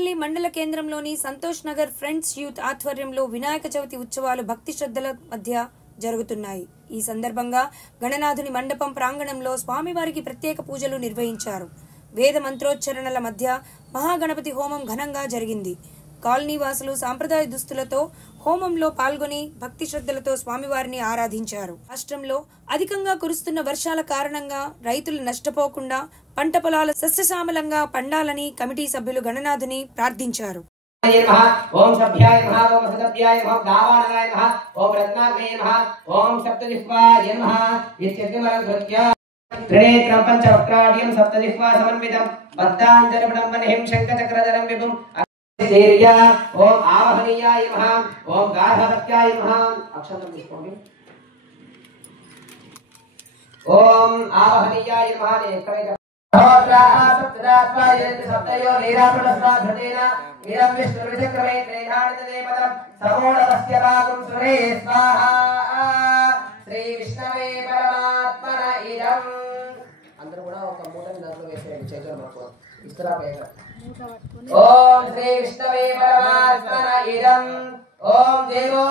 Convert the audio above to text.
తాడేపల్లి మండల కేంద్రంలోని Santosh Nagar friends youth ఆధ్వర్యంలో వినాయక చవితి ఉత్సవాలు భక్తి శ్రద్ధల మధ్య జరుగుతున్నాయి. ఈ సందర్భంగా గణనాథుని మండపం ప్రాంగణంలో స్వామివారికి ప్రత్యేక పూజలు నిర్వహించారు. వేద మంత్రోచ్చరణల మధ్య మహాగణపతి హోమం ఘనంగా జరిగింది. కాలనీ వాసులు సాంప్రదాయ దుస్తులతో హోమంలో పాల్గొని భక్తి శ్రద్ధలతో స్వామివారిని ఆరాధించారు. రాష్ట్రంలో అధికంగా కురుస్తున్న వర్షాల కారణంగా రైతులు నష్టపోకుండా పంట పొలాలు సస్యశ్యామలంగా పండాలని కమిటీ సభ్యులు గణనాథుని ప్రార్థించారు. ఓం సభ్యాయ నమః ఓం సదభ్యాయ నమః దావానగాయ నమః ఓం రత్నాగ్రయ నమః ఓం సప్తజిహ్వాయ నమః ఇత్యగ్నిమలం కృత్య త్రినేత్రం పంచవక్రాఢ్యం సప్తజిహ్వా సమన్వితం బద్ధాంజనపడం వన్హిం శంఖచక్రధరం విభుం దేర్యా ఓం ఆవహనీయాయ నమః ఓం గార్హపత్యాయ నమః అక్షరం తీసుకోండి. ఓం ఆవహనీయాయ నమః ఎక్కడైతే సప్తయో నీరాపణస్వాధృతేన వీరం విష్ణు విచక్రమే త్రైధానితదేపదం సమోడవస్య భాగం సురే స్వాహా శ్రీ విష్ణవే పరమాత్మన ఇదం. అందరూ కూడా ఒక మూటని దాంట్లో వేసేయండి. చేతులు పట్టుకోండి. ఇస్తరా పేరు. ఓం శ్రీ విష్ణవే పరమాత్మన ఇదం. ఓం దేవో